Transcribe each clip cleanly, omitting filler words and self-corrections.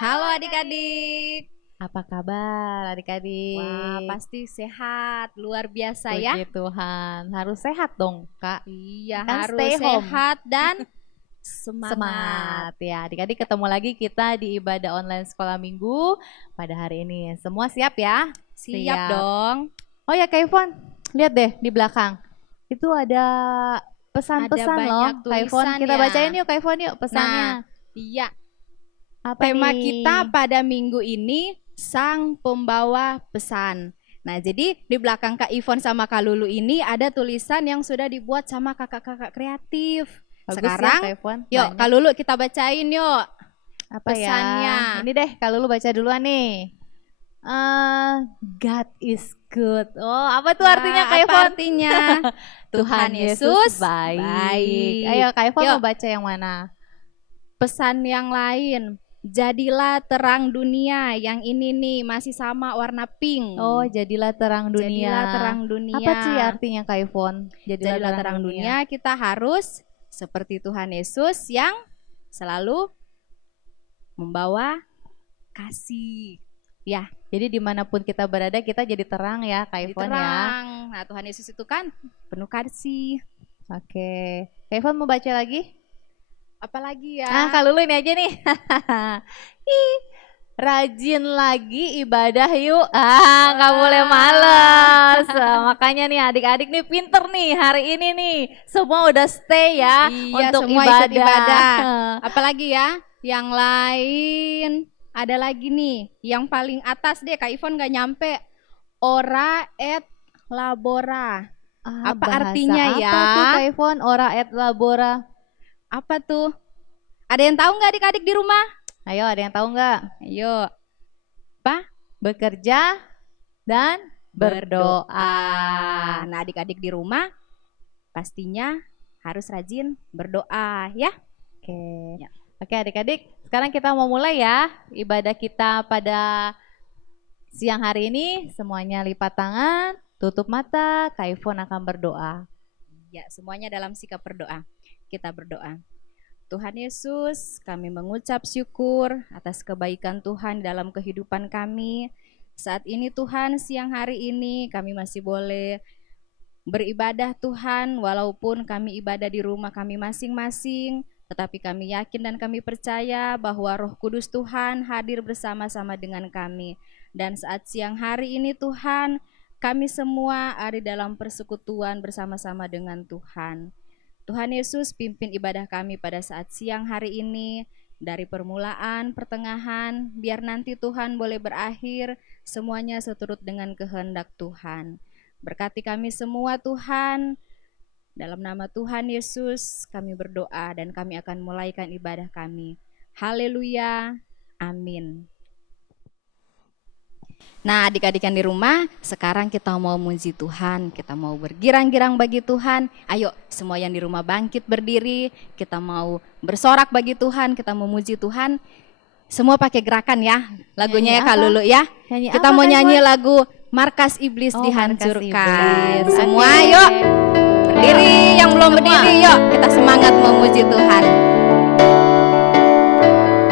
Halo adik-adik. Apa kabar adik-adik? Wah, pasti sehat, luar biasa ya. Puji Tuhan, harus sehat dong Kak. Iya, Kan harus stay home. sehat dan semangat. Semangat ya adik-adik, ketemu lagi kita di ibadah online sekolah minggu pada hari ini. Semua siap ya? Siap dong. Oh ya Kak Ivon, lihat deh di belakang. Itu ada pesan-pesan Ada loh banyak Kak Ivon. tulisan Kita ya. bacain yuk Kak Ivon yuk pesannya. Iya, Apa tema nih? kita pada minggu ini Sang Pembawa Pesan. Nah, jadi di belakang Kak Ivon sama Kak Lulu ini ada tulisan yang sudah dibuat sama kakak-kakak kreatif. Bagus Sekarang, ya, Kak Ivon. yuk Banyak. Kak Lulu kita bacain yuk. Apa pesannya. ya? Ini deh, kalau lu baca duluan nih. God is good. Oh, apa tuh artinya Kak Apa Ivon? artinya? Tuhan Yesus baik. Ayo Kak Ivon Yuk. mau baca yang mana? Pesan yang lain, jadilah terang dunia. Yang ini nih masih sama warna pink. Oh, jadilah terang dunia. Jadilah terang dunia. Apa sih artinya Kak Ivon? Jadilah terang dunia. Kita harus seperti Tuhan Yesus yang selalu membawa kasih. Ya, Jadi dimanapun kita berada kita jadi terang ya Kak jadi Ivon ya. terang. Nah, Tuhan Yesus itu kan penuh kasih. Oke. Kak Ivon mau baca lagi? Apalagi ya? Kak Lulu ini aja nih. Ih, rajin lagi ibadah yuk. Nggak boleh males. Makanya nih adik-adik nih pinter nih hari ini nih. Semua udah stay ya Iya, untuk semua ibadah. ikut ibadah. Apalagi ya? Yang lain ada lagi nih. Yang paling atas deh, Kak Ivon nggak nyampe. Ora et labora. Apa Bahasa artinya ya? Apa tuh Kak Ivon? Ora et labora. Apa tuh? Ada yang tahu nggak adik-adik di rumah? Ayo, ada yang tahu nggak? Ayo. Bekerja dan berdoa. Nah, adik-adik di rumah pastinya harus rajin berdoa ya. Oke. Ya. Oke adik-adik, sekarang kita mau mulai ya ibadah kita pada siang hari ini. Semuanya lipat tangan, tutup mata, Kak Ivon akan berdoa. Ya, semuanya dalam sikap berdoa. Kita berdoa. Tuhan Yesus, kami mengucap syukur atas kebaikan Tuhan dalam kehidupan kami. Saat ini Tuhan, siang hari ini kami masih boleh beribadah Tuhan, walaupun kami ibadah di rumah kami masing-masing, tetapi kami yakin dan kami percaya bahwa Roh Kudus Tuhan hadir bersama-sama dengan kami. Dan saat siang hari ini Tuhan, kami semua ada dalam persekutuan bersama-sama dengan Tuhan. Tuhan Yesus pimpin ibadah kami pada saat siang hari ini, dari permulaan, pertengahan, biar nanti Tuhan boleh berakhir, semuanya seturut dengan kehendak Tuhan. Berkati kami semua Tuhan, dalam nama Tuhan Yesus kami berdoa dan kami akan mulaikan ibadah kami. Haleluya, amin. Nah, adik-adik yang di rumah, sekarang kita mau muji Tuhan, kita mau bergirang-girang bagi Tuhan. Ayo, semua yang di rumah bangkit berdiri, kita mau bersorak bagi Tuhan, kita mau muji Tuhan. Semua pakai gerakan ya, lagunya Nyanyi ya Kak apa? Lulu ya. Nyanyi Kita apa, mau Kak nyanyi Ivon? lagu Markas Iblis Oh, Dihancurkan. Markas Iblis. Semua Oke. yuk, berdiri, yang belum berdiri yuk, kita semangat memuji Tuhan.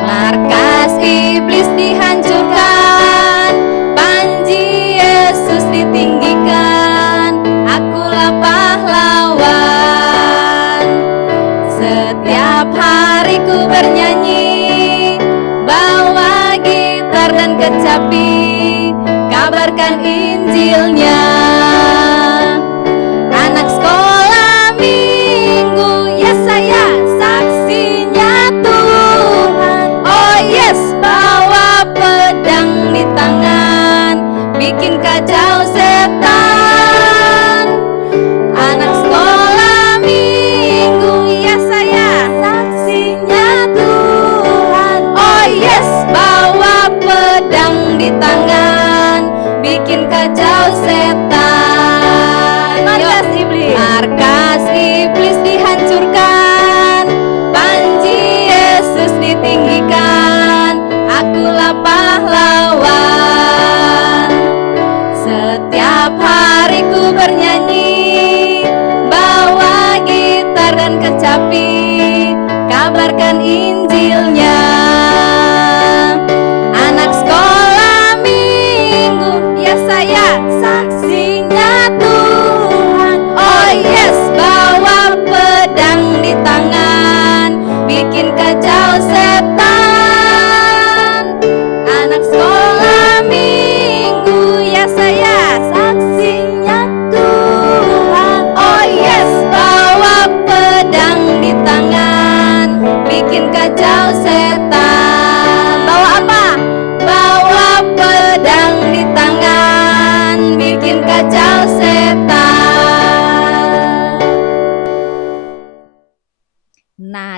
Markas iblis dihancurkan, panji Yesus ditinggikan, akulah pahlawan. Setiap hari ku bernyanyi, bawa gitar dan kecapi, kabarkan Injilnya. Anak sekolah minggu, ya saya saksinya Tuhan. Oh yeah.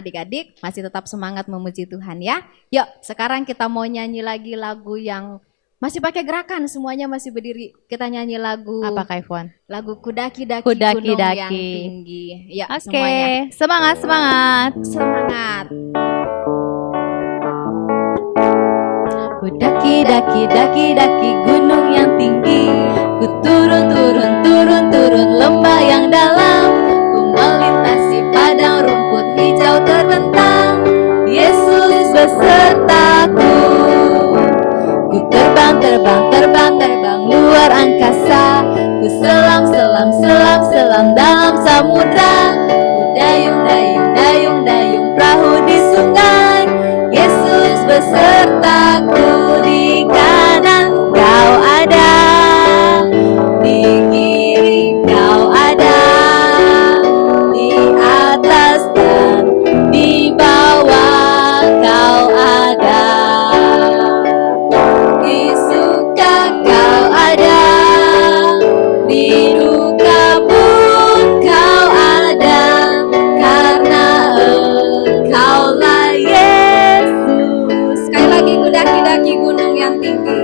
adik-adik masih tetap semangat memuji Tuhan ya. Yuk, sekarang kita mau nyanyi lagi lagu yang masih pakai gerakan, semuanya masih berdiri. Kita nyanyi lagu Apa Kak Ivon? lagu Kudaki-daki Kudaki-daki. Gunung yang Tinggi. Ya, Oke, semuanya. semangat, semangat. Semangat. Daki gunung yang tinggi, ku turun lembah yang dalam, ku melintasi padang rumput hijau terbentang. Yesus besertaku, ku terbang luar angkasa, ku selam dalam samudra, ku dayung perahu di sungai. Yesus besertaku, di kanan kau ada, di kiri kau ada, di atas dan di bawah kau ada, di suka kau ada, di duka pun kau ada, karena Engkaulah Yesus. Sekali lagi, kudaki-daki gunung yang tinggi,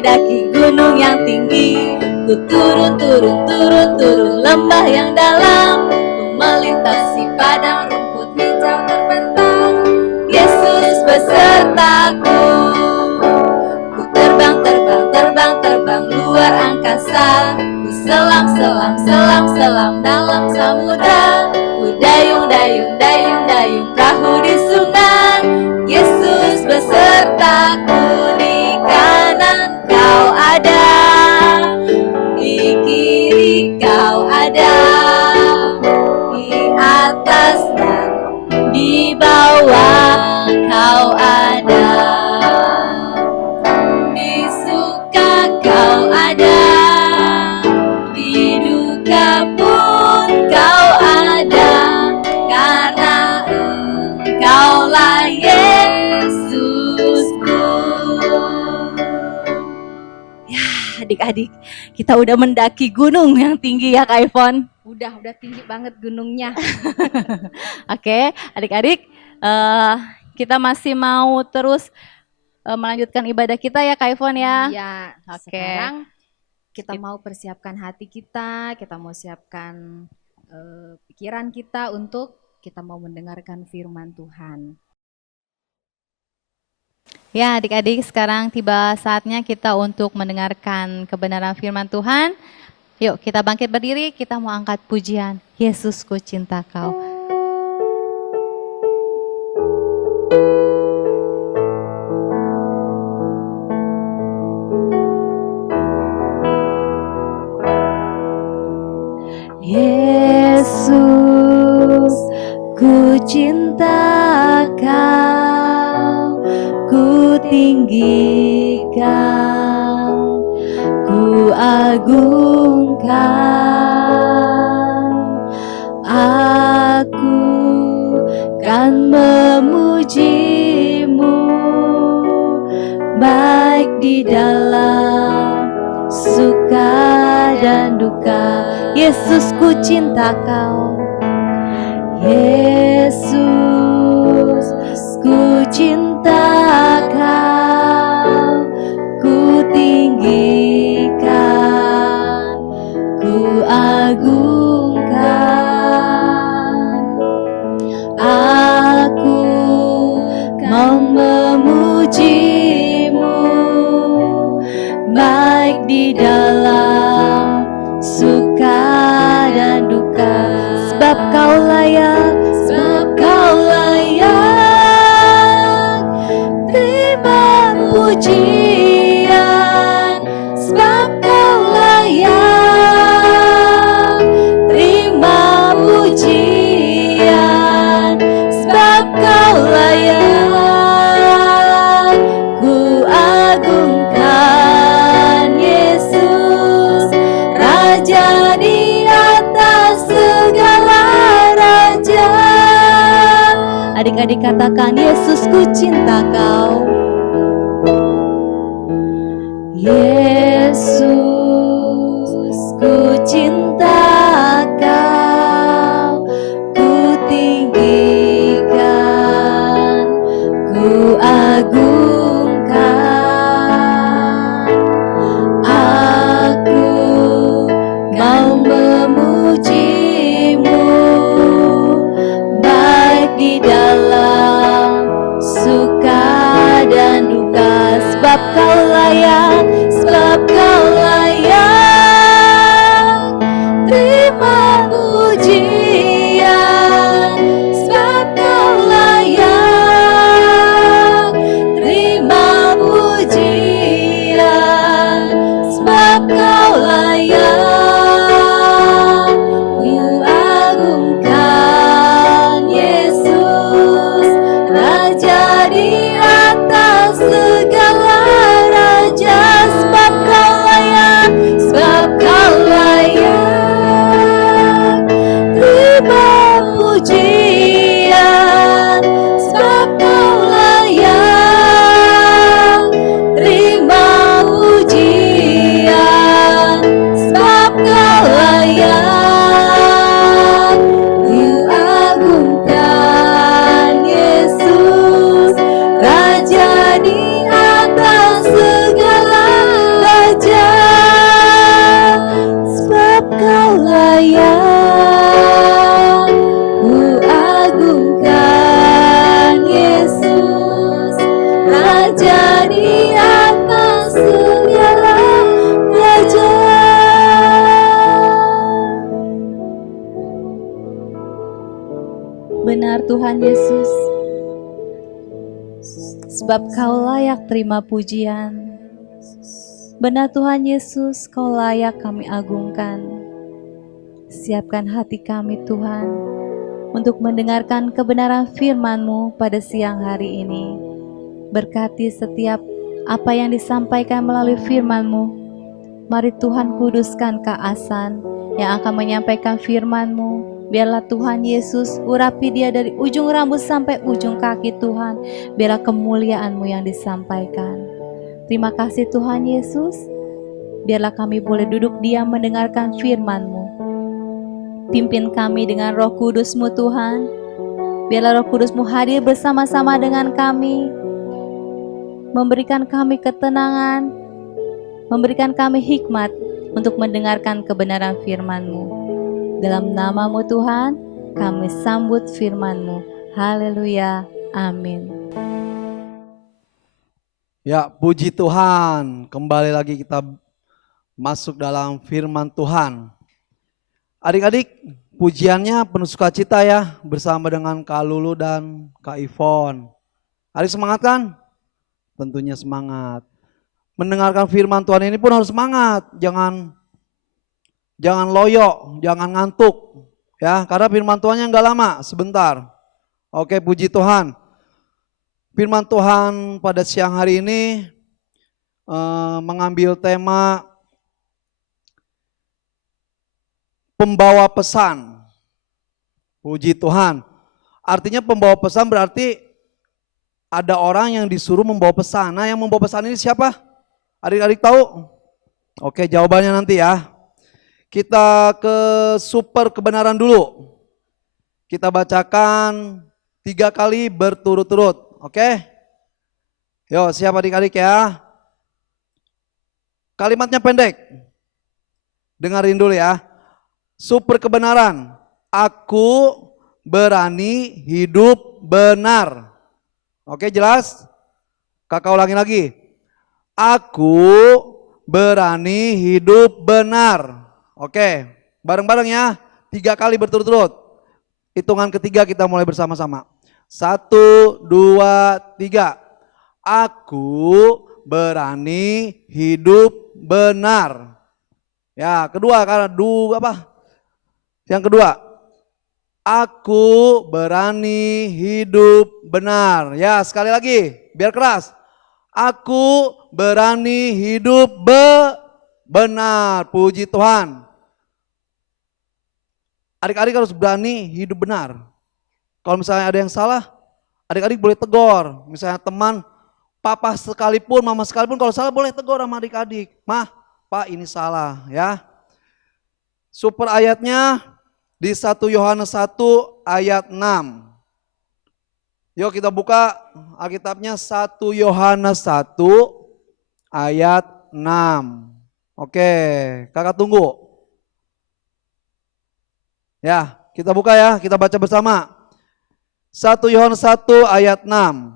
daki gunung yang tinggi, ku turun lembah yang dalam, ku melintasi padang rumput hijau terbentang. Yesus besertaku, ku terbang luar angkasa, ku selam dalam samudra, ku dayung perahu di sungai. Yesus besertaku, di kanan kau ada, di kiri kau ada, di atas dan di bawah kau ada, di suka kau ada, di duka pun kau ada, karena Engkaulah Yesusku. Ya, adik-adik, kita udah mendaki gunung yang tinggi ya Kak Ivon. Udah tinggi banget gunungnya. Oke, adik-adik, kita masih mau terus melanjutkan ibadah kita ya Kak Ivon ya. Iya, Oke. sekarang kita mau persiapkan hati kita mau siapkan pikiran kita untuk kita mau mendengarkan firman Tuhan. Ya adik-adik, sekarang tiba saatnya kita untuk mendengarkan kebenaran firman Tuhan. Yuk kita bangkit berdiri, kita mau angkat pujian, Yesus ku cinta kau. Yesus, ku cinta kau, ku tinggikan, ku agungkan, aku kan memujimu, baik di dalam suka dan duka. Yesus ku cinta kau, Yesus ku cinta kau, ku tinggikan, ku agungkan, aku mau memujimu, baik di dalam suka dan duka, sebab kau layak, terima pujian, sebab kau layak, terima pujian, sebab kau layak, ku agungkan Yesus, Raja di atas segala raja. Adik-adik katakan, Yesus ku cinta kau, Yesus ku cinta kau, raja di atas segala raja. Benar Tuhan Yesus, sebab Kau layak terima pujian. Benar Tuhan Yesus, Kau layak kami agungkan. Siapkan hati kami Tuhan, untuk mendengarkan kebenaran firman-Mu pada siang hari ini. Berkati setiap apa yang disampaikan melalui firman-Mu. Mari Tuhan kuduskan Kak Asan yang akan menyampaikan firman-Mu. Biarlah Tuhan Yesus urapi dia dari ujung rambut sampai ujung kaki Tuhan. Biarlah kemuliaan-Mu yang disampaikan. Terima kasih Tuhan Yesus. Biarlah kami boleh duduk diam mendengarkan firman-Mu. Pimpin kami dengan Roh Kudus-Mu Tuhan. Biarlah Roh Kudus-Mu hadir bersama-sama dengan kami. Memberikan kami ketenangan. Memberikan kami hikmat untuk mendengarkan kebenaran firman-Mu. Dalam nama-Mu Tuhan, kami sambut firman-Mu. Haleluya. Amin. Ya, puji Tuhan. Kembali lagi kita masuk dalam firman Tuhan. Adik-adik, pujiannya penuh sukacita ya, bersama dengan Kak Lulu dan Kak Ivon. Adik semangat kan? Tentunya semangat. Mendengarkan firman Tuhan ini pun harus semangat. Jangan loyo, jangan ngantuk. Ya, karena firman Tuhannya enggak lama, sebentar. Oke, puji Tuhan. Firman Tuhan pada siang hari ini mengambil tema pembawa pesan. Puji Tuhan. Artinya pembawa pesan berarti ada orang yang disuruh membawa pesan. Nah, yang membawa pesan ini siapa? Adik-adik tahu? Oke, jawabannya nanti ya. Kita ke super kebenaran dulu. Kita bacakan 3 kali berturut-turut. Oke? Yo, siap adik-adik ya. Kalimatnya pendek. Dengarin dulu ya. Super kebenaran. Aku berani hidup benar. Oke, jelas? Kakak ulangi lagi. Aku berani hidup benar. Oke, bareng-bareng ya. 3 kali berturut-turut. Hitungan ketiga kita mulai bersama-sama. 1, 2, 3. Aku berani hidup benar. Ya, kedua karena Yang kedua. Aku berani hidup benar. Ya, sekali lagi, biar keras. Aku berani hidup benar. Puji Tuhan. Adik-adik harus berani hidup benar. Kalau misalnya ada yang salah, adik-adik boleh tegur. Misalnya teman, papa sekalipun, mama sekalipun, kalau salah boleh tegur sama adik-adik. Mah, pak ini salah ya. Super ayatnya di 1 Yohanes 1 ayat 6. Yuk kita buka Alkitabnya 1 Yohanes 1 ayat 6. Oke, kakak tunggu. Ya, kita buka ya, kita baca bersama. 1 Yohanes 1 ayat 6.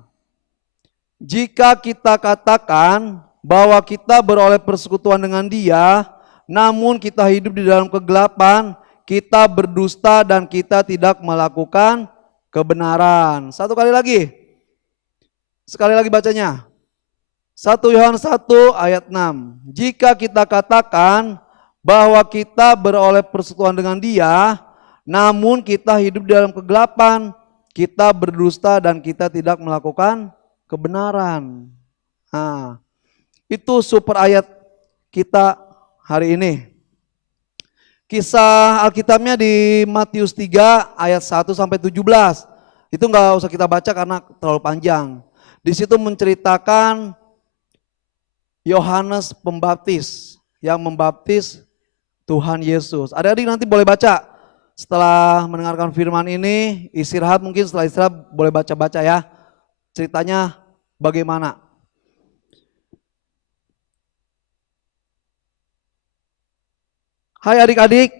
Jika kita katakan bahwa kita beroleh persekutuan dengan Dia, namun kita hidup di dalam kegelapan, kita berdusta dan kita tidak melakukan kebenaran. 1 kali lagi. Sekali lagi bacanya. 1 Yohanes 1 ayat 6. Jika kita katakan bahwa kita beroleh persekutuan dengan Dia, namun kita hidup di dalam kegelapan, kita berdusta dan kita tidak melakukan kebenaran. Nah, itu super ayat kita hari ini. Kisah Alkitabnya di Matius 3 ayat 1 sampai 17. Itu enggak usah kita baca karena terlalu panjang. Di situ menceritakan Yohanes Pembaptis yang membaptis Tuhan Yesus. Adik-adik nanti boleh baca. Setelah mendengarkan firman ini, istirahat mungkin setelah istirahat boleh baca-baca ya. Ceritanya bagaimana. Hai adik-adik,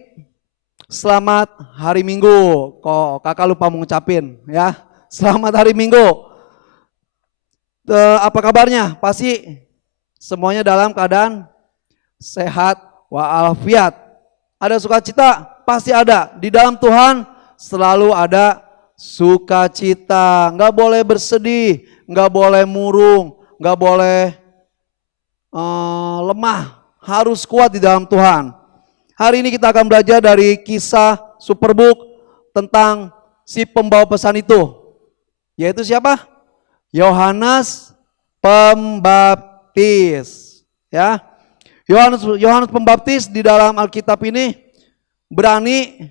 selamat hari Minggu. Kok kakak lupa mengucapin ya. Selamat hari Minggu. Apa kabarnya? Pasti semuanya dalam keadaan sehat walafiat. Ada sukacita? Pasti ada. Di dalam Tuhan selalu ada sukacita. Nggak boleh bersedih, nggak boleh murung, nggak boleh lemah. Harus kuat di dalam Tuhan. Hari ini kita akan belajar dari kisah Superbook tentang si pembawa pesan itu. Yaitu siapa? Yohanes Pembaptis. Ya. Yohanes Pembaptis di dalam Alkitab ini berani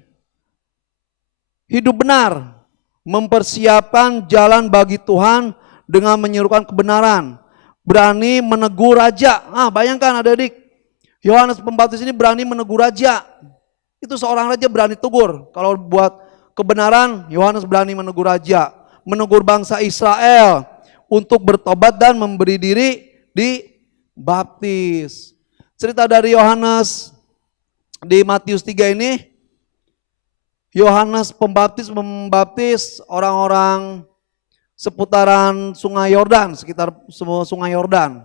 hidup benar, mempersiapkan jalan bagi Tuhan dengan menyerukan kebenaran, berani menegur raja. Bayangkan adik-adik, Yohanes Pembaptis ini berani menegur raja. Itu seorang raja berani tegur. Kalau buat kebenaran, Yohanes berani menegur raja, menegur bangsa Israel untuk bertobat dan memberi diri dibaptis. Cerita dari Yohanes di Matius 3 ini, Yohanes Pembaptis membaptis orang-orang seputaran Sungai Yordan, sekitar Sungai Yordan.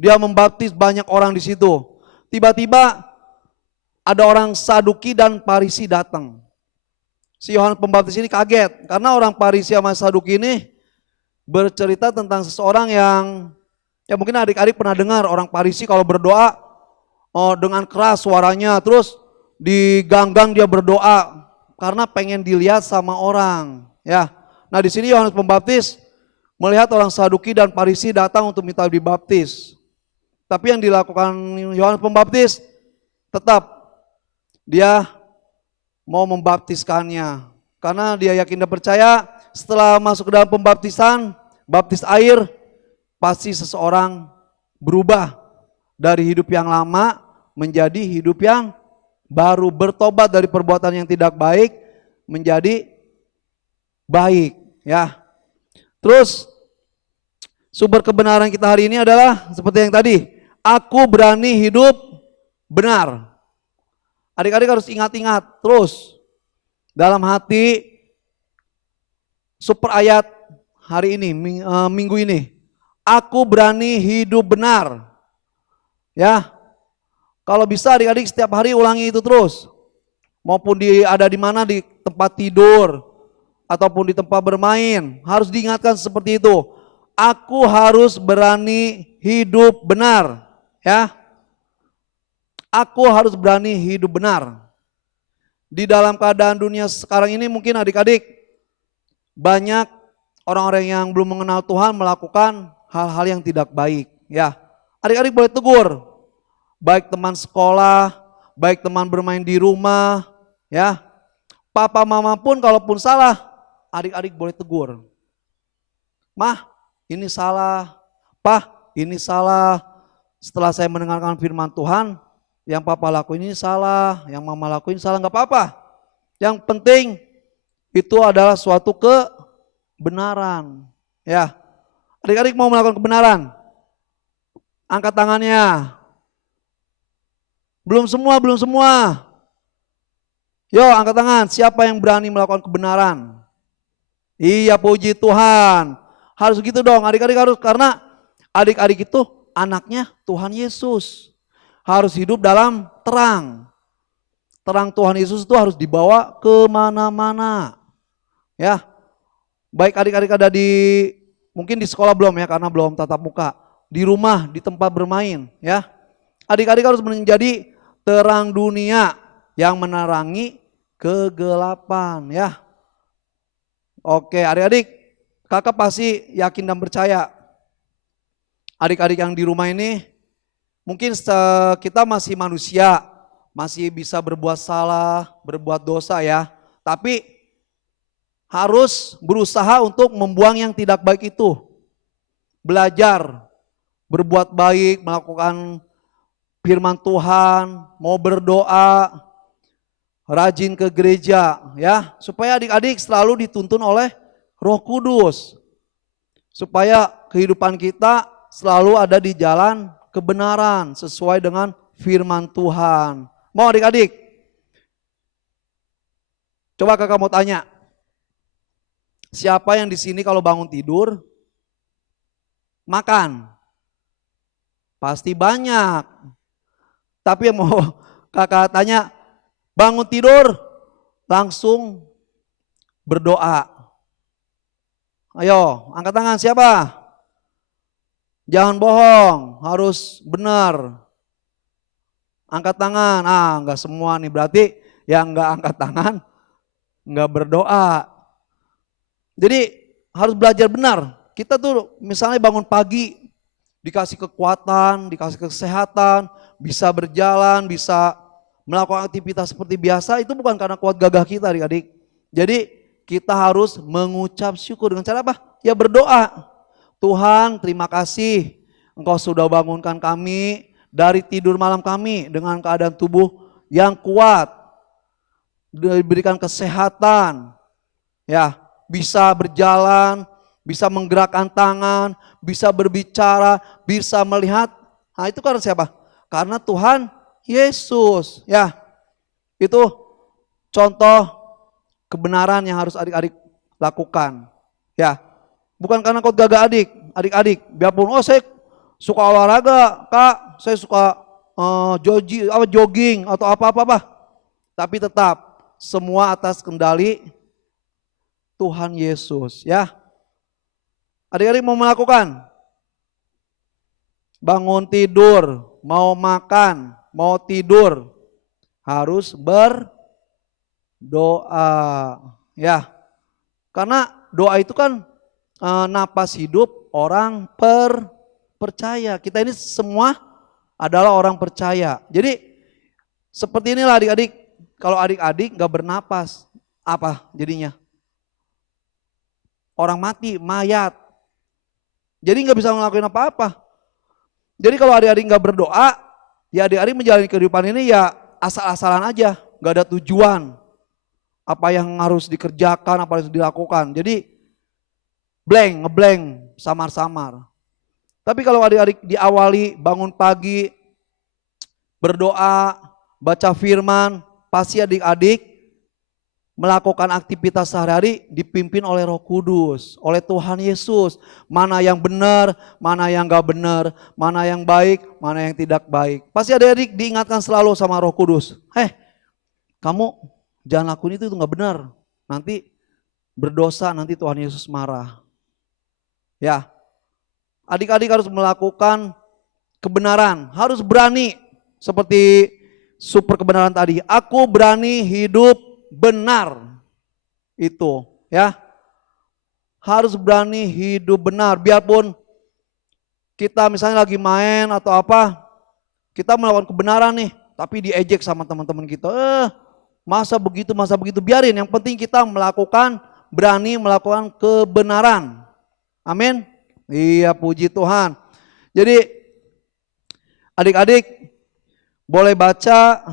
Dia membaptis banyak orang di situ. Tiba-tiba ada orang Saduki dan Farisi datang. Si Yohanes Pembaptis ini kaget karena orang Farisi sama Saduki ini bercerita tentang seseorang yang ya mungkin adik-adik pernah dengar orang Farisi kalau berdoa dengan keras suaranya, terus di gang-gang dia berdoa karena pengen dilihat sama orang. Ya, nah di sini Yohanes Pembaptis melihat orang Saduki dan Farisi datang untuk minta dibaptis. Tapi yang dilakukan Yohanes Pembaptis tetap dia mau membaptiskannya. Karena dia yakin dan percaya setelah masuk ke dalam pembaptisan, baptis air, pasti seseorang berubah dari hidup yang lama menjadi hidup yang baru, bertobat dari perbuatan yang tidak baik menjadi baik, ya. Terus sumber kebenaran kita hari ini adalah seperti yang tadi, aku berani hidup benar. Adik-adik harus ingat-ingat terus dalam hati super ayat hari ini, minggu ini. Aku berani hidup benar. Ya. Kalau bisa adik-adik setiap hari ulangi itu terus. Maupun ada di mana, di tempat tidur ataupun di tempat bermain, harus diingatkan seperti itu. Aku harus berani hidup benar, ya. Aku harus berani hidup benar. Di dalam keadaan dunia sekarang ini mungkin adik-adik banyak orang-orang yang belum mengenal Tuhan melakukan hal-hal yang tidak baik, ya. Adik-adik boleh tegur. Baik teman sekolah, baik teman bermain di rumah, ya. Papa mama pun kalaupun salah, adik-adik boleh tegur. Mah, ini salah. Pah, ini salah. Setelah saya mendengarkan firman Tuhan, yang papa lakuin ini salah, yang mama lakuin salah, nggak apa-apa. Yang penting itu adalah suatu kebenaran. Ya, adik-adik mau melakukan kebenaran? Angkat tangannya. Belum semua. Yo, angkat tangan. Siapa yang berani melakukan kebenaran? Iya, puji Tuhan. Harus gitu dong, adik-adik harus, karena adik-adik itu anaknya Tuhan Yesus. Harus hidup dalam terang. Terang Tuhan Yesus itu harus dibawa kemana-mana. Ya, baik adik-adik ada mungkin di sekolah belum ya, karena belum tatap muka. Di rumah, di tempat bermain, ya. Adik-adik harus menjadi terang dunia yang menerangi kegelapan, ya. Oke, adik-adik, kakak pasti yakin dan percaya. Adik-adik yang di rumah ini, mungkin kita masih manusia, masih bisa berbuat salah, berbuat dosa ya. Tapi harus berusaha untuk membuang yang tidak baik itu. Belajar, berbuat baik, melakukan firman Tuhan, mau berdoa, rajin ke gereja ya, supaya adik-adik selalu dituntun oleh Roh Kudus. Supaya kehidupan kita selalu ada di jalan kebenaran sesuai dengan firman Tuhan. Mau adik-adik? Coba kakak mau tanya. Siapa yang di sini kalau bangun tidur Makan. Pasti banyak. Tapi yang mau kakak tanya, bangun tidur langsung berdoa. Ayo, angkat tangan siapa? Jangan bohong, harus benar. Angkat tangan, enggak semua nih, berarti yang enggak angkat tangan, enggak berdoa. Jadi harus belajar benar. Kita tuh misalnya bangun pagi, dikasih kekuatan, dikasih kesehatan, bisa berjalan, bisa melakukan aktivitas seperti biasa, itu bukan karena kuat gagah kita adik-adik. Jadi kita harus mengucap syukur dengan cara apa? Ya berdoa. Tuhan, terima kasih Engkau sudah bangunkan kami dari tidur malam kami dengan keadaan tubuh yang kuat, diberikan kesehatan, ya bisa berjalan, bisa menggerakkan tangan, bisa berbicara, bisa melihat. Nah itu karena siapa? Karena Tuhan Yesus, ya itu contoh kebenaran yang harus adik-adik lakukan, ya. Bukan karena kau gagah adik-adik, biarpun saya suka olahraga, Kak, saya suka jogging atau apa-apa. Tapi tetap semua atas kendali Tuhan Yesus, ya. Adik-adik mau melakukan? Bangun tidur, mau makan, mau tidur, harus berdoa, ya. Karena doa itu kan napas hidup orang percaya. Kita ini semua adalah orang percaya. Jadi seperti inilah adik-adik. Kalau adik-adik gak bernapas, apa jadinya? Orang mati, mayat. Jadi gak bisa ngelakuin apa-apa. Jadi kalau adik-adik gak berdoa, ya adik-adik menjalani kehidupan ini ya asal-asalan aja. Gak ada tujuan. Apa yang harus dikerjakan, apa yang harus dilakukan. Jadi ngeblank, samar-samar. Tapi kalau adik-adik diawali bangun pagi, berdoa, baca firman, pasti adik-adik melakukan aktivitas sehari-hari dipimpin oleh Roh Kudus, oleh Tuhan Yesus. Mana yang benar, mana yang gak benar, mana yang baik, mana yang tidak baik. Pasti adik-adik diingatkan selalu sama Roh Kudus. Kamu jangan lakuin itu gak benar. Nanti berdosa, nanti Tuhan Yesus marah. Ya, adik-adik harus melakukan kebenaran, harus berani seperti super kebenaran tadi. Aku berani hidup benar, itu ya. Harus berani hidup benar, biarpun kita misalnya lagi main atau apa, kita melakukan kebenaran nih, tapi diejek sama teman-teman kita. Masa begitu, biarin. Yang penting kita berani melakukan kebenaran. Amin. Iya, puji Tuhan. Jadi adik-adik boleh baca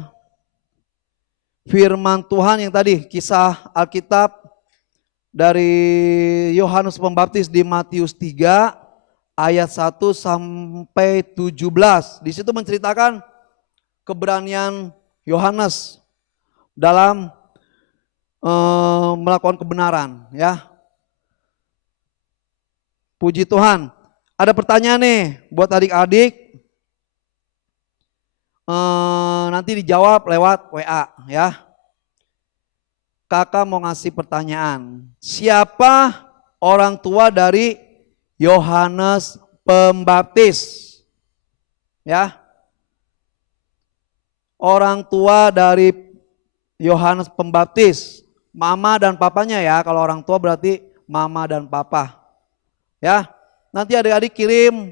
firman Tuhan yang tadi, kisah Alkitab dari Yohanes Pembaptis di Matius 3 ayat 1 sampai 17. Di situ menceritakan keberanian Yohanes dalam melakukan kebenaran, ya. Puji Tuhan. Ada pertanyaan nih buat adik-adik. Nanti dijawab lewat WA, ya. Kakak mau ngasih pertanyaan. Siapa orang tua dari Yohanes Pembaptis? Ya. Orang tua dari Yohanes Pembaptis. Mama dan papanya ya. Kalau orang tua berarti mama dan papa. Ya, nanti adik-adik kirim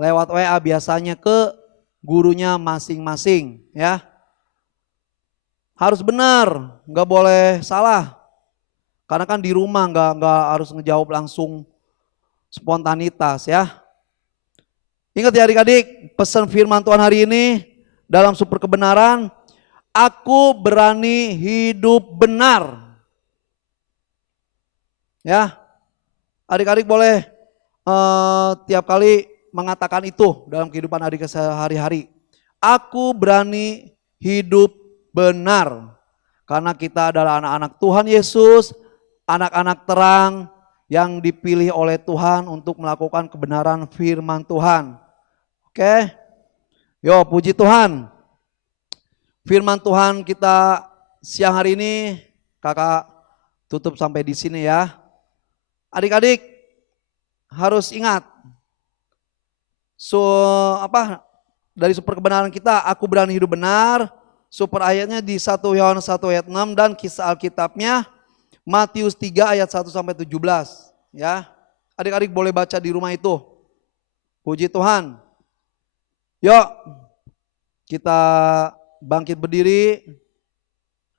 lewat WA biasanya ke gurunya masing-masing, ya. Harus benar, nggak boleh salah. Karena kan di rumah nggak harus ngejawab langsung spontanitas, ya. Ingat ya adik-adik, pesan firman Tuhan hari ini dalam super kebenaran, aku berani hidup benar. Ya. Adik-adik boleh tiap kali mengatakan itu dalam kehidupan adik sehari-hari. Aku berani hidup benar. Karena kita adalah anak-anak Tuhan Yesus, anak-anak terang yang dipilih oleh Tuhan untuk melakukan kebenaran firman Tuhan. Oke? Yo, puji Tuhan. Firman Tuhan kita siang hari ini, kakak tutup sampai di sini ya. Adik-adik harus ingat, dari super kebenaran kita, aku berani hidup benar. Super ayatnya di 1 Yohanes 1 ayat 6 dan kisah Alkitabnya Matius 3 ayat 1 sampai 17 ya. Adik-adik boleh baca di rumah itu. Puji Tuhan. Yuk kita bangkit berdiri.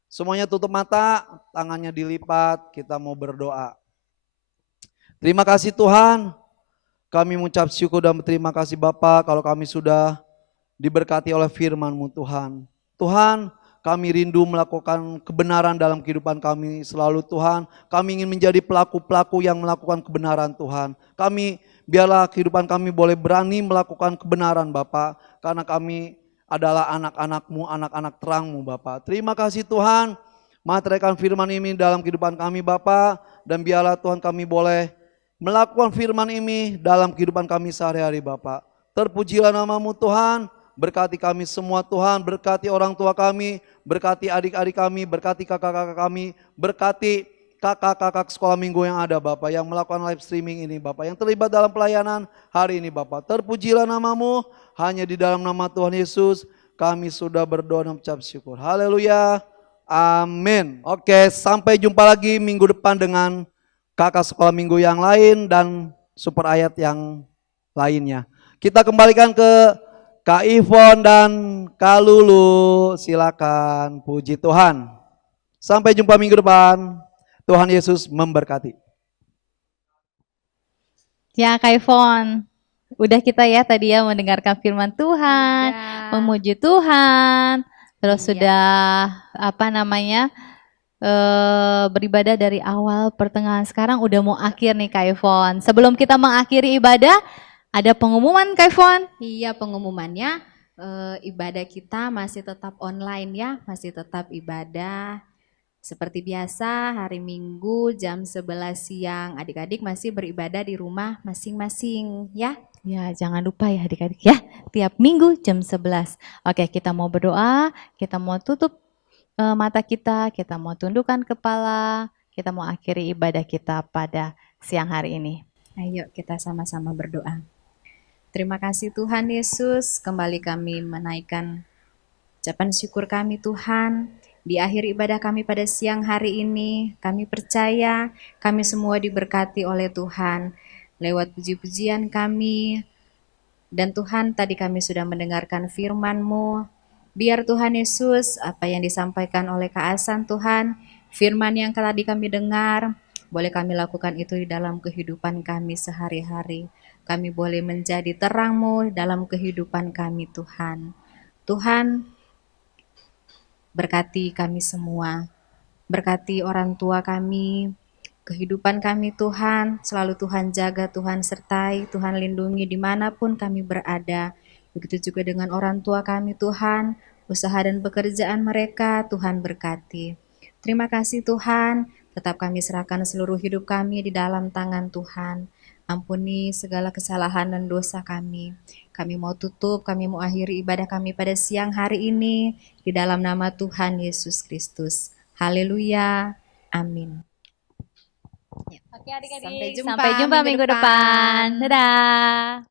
Semuanya tutup mata, tangannya dilipat, kita mau berdoa. Terima kasih Tuhan. Kami mengucap syukur dan berterima kasih Bapa kalau kami sudah diberkati oleh firman-Mu Tuhan. Tuhan, kami rindu melakukan kebenaran dalam kehidupan kami selalu Tuhan. Kami ingin menjadi pelaku-pelaku yang melakukan kebenaran Tuhan. Biarlah kehidupan kami boleh berani melakukan kebenaran Bapa. Karena kami adalah anak-anak-Mu, anak-anak terang-Mu Bapa. Terima kasih Tuhan, materaikan firman ini dalam kehidupan kami Bapa. Dan biarlah Tuhan kami boleh melakukan firman ini dalam kehidupan kami sehari-hari Bapa. Terpujilah nama-Mu Tuhan. Berkati kami semua Tuhan, berkati orang tua kami, berkati adik-adik kami, berkati kakak-kakak kami, berkati kakak-kakak sekolah minggu yang ada Bapak, yang melakukan live streaming ini Bapak, yang terlibat dalam pelayanan hari ini Bapak. Terpujilah nama-Mu, hanya di dalam nama Tuhan Yesus kami sudah berdoa dan mengucap syukur. Haleluya, amin. Oke, sampai jumpa lagi minggu depan dengan kakak sekolah minggu yang lain dan super ayat yang lainnya. Kita kembalikan ke Kak Ivon dan Kak Lulu, silakan. Puji Tuhan. Sampai jumpa minggu depan. Tuhan Yesus memberkati. Ya Kak Ivon, udah kita ya tadi ya mendengarkan firman Tuhan, memuji Tuhan, terus sudah beribadah dari awal pertengahan, sekarang udah mau akhir nih Kak Ivon. Sebelum kita mengakhiri ibadah, ada pengumuman Kak Ivon? Iya, pengumumannya ibadah kita masih tetap online ya, masih tetap ibadah seperti biasa hari Minggu jam 11 siang. Adik-adik masih beribadah di rumah masing-masing ya. Ya, jangan lupa ya adik-adik ya, tiap Minggu jam 11. Oke, kita mau berdoa, kita mau tutup mata kita mau tundukkan kepala, kita mau akhiri ibadah kita pada siang hari ini. Ayo kita sama-sama berdoa. Terima kasih Tuhan Yesus, kembali kami menaikkan ucapan syukur kami Tuhan. Di akhir ibadah kami pada siang hari ini, kami percaya kami semua diberkati oleh Tuhan lewat puji-pujian kami. Dan Tuhan, tadi kami sudah mendengarkan firman-Mu. Biar Tuhan Yesus, apa yang disampaikan oleh Kak Asan Tuhan, firman yang tadi kami dengar, boleh kami lakukan itu di dalam kehidupan kami sehari-hari. Kami boleh menjadi terang-Mu dalam kehidupan kami Tuhan. Tuhan, berkati kami semua, berkati orang tua kami, kehidupan kami Tuhan, selalu Tuhan jaga, Tuhan sertai, Tuhan lindungi dimanapun kami berada. Begitu juga dengan orang tua kami Tuhan, usaha dan pekerjaan mereka Tuhan berkati. Terima kasih Tuhan, tetap kami serahkan seluruh hidup kami di dalam tangan Tuhan. Ampuni segala kesalahan dan dosa kami. Kami mau tutup, kami mau akhiri ibadah kami pada siang hari ini di dalam nama Tuhan Yesus Kristus. Haleluya. Amin. Oke adik-adik, Sampai sampai jumpa minggu depan. Dadah.